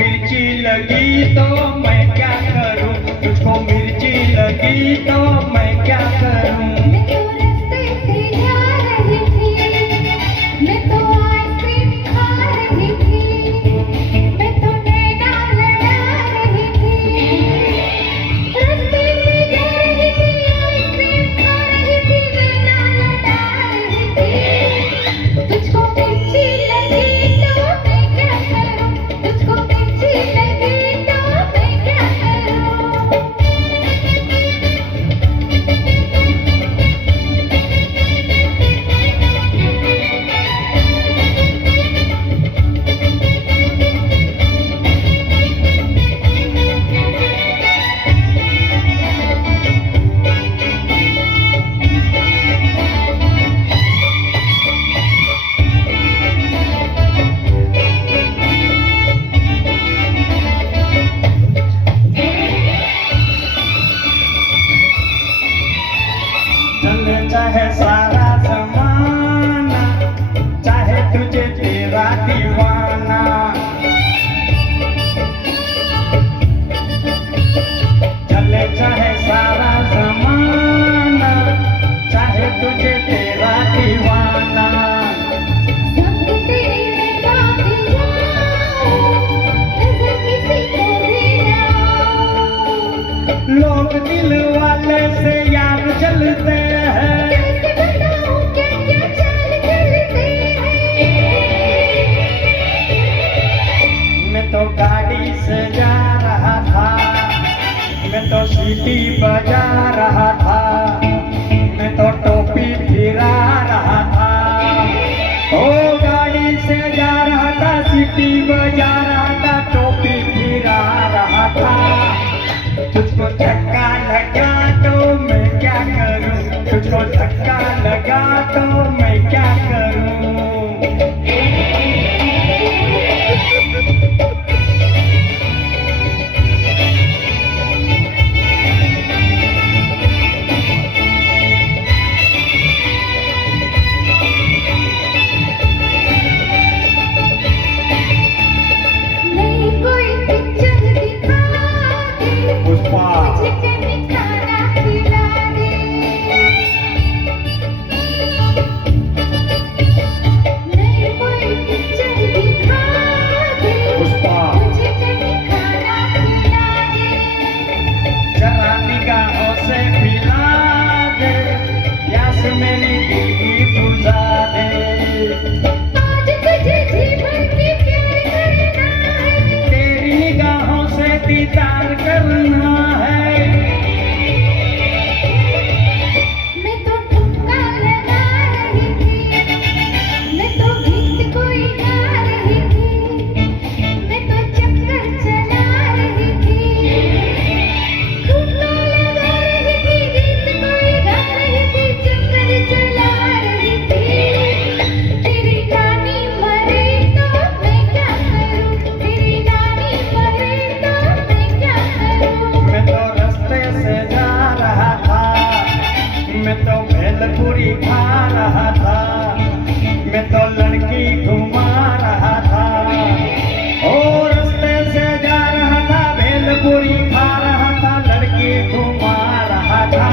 मिर्ची लगी तो मैं क्या करूं, तुझको मिर्ची लगी तो मैं क्या करूं। मैं तो रास्ते से जा रही थी, मैं तो आइसक्रीम खा रही थी, मैं तो नैना लड़ा रही थी। रास्ते से जा रही थी, आइसक्रीम खा रही थी, नैना लड़ा रही थी। तुझको मिर्ची लगी तो मैं क्या करूं, तुझको मिर्ची लगी तो मैं क्या करूं। चले चाहे सारा जमाना, चाहे तुझे तेरा दीवाना। चले चाहे सारा जमाना, चाहे तुझे तेरा दीवाना। संग तेरे मैं भाग जाऊं, नजर किसी को भी ना आऊं। लोग दिल वाले से यार जलते हैं, कैसे बताऊं क्या क्या चाल चलते हैं। मैं तो गाड़ी से जा रहा था, मैं तो सीटी बजा रहा था, मैं तो टोपी फिरा रहा था। ओ गाड़ी से जा रहा था, सीटी बजा रहा था, टोपी फिरा रहा था। तुझको धक्का लगा तो मैं क्या करूं, तुझको धक्का लगा तो मैं क्या करूं। नहीं कोई पिक्चर दिखा दे, पुष्पा मुझे कहीं खाना खिला दे। नहीं कोई पिक्चर दिखा दे, पुष्पा मुझे कहीं खाना खिला दे। जरा निगाहों से पिला दे, प्यास मेरी दिल की बुझा दे। आज तुझे जी भर के प्यार करना है, तेरी निगाहों से दीदार करना है। मैं तो ठुमका लगा रही थी, मैं तो गीत कोई गा रही थी, मैं तो चक्कर चला रही थी। ठुमका लगा रही थी, गीत कोई गा रही थी, चक्कर चला रही थी। तेरी नानी मरे तो मैं क्या करूं, तेरी नानी मरे तो मैं क्या करूं। मैं तो रास्ते से जा रहा था, मैं तो भेलपुरी खा रहा था, मैं तो लड़की घुमा रहा था। ओ रास्ते से जा रहा था, भेलपुरी खा रहा था, लड़की घुमा रहा था।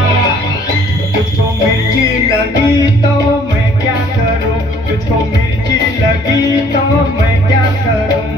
तुझको मिर्ची लगी तो मैं क्या करूं, तुझको मिर्ची लगी तो मैं क्या करूं।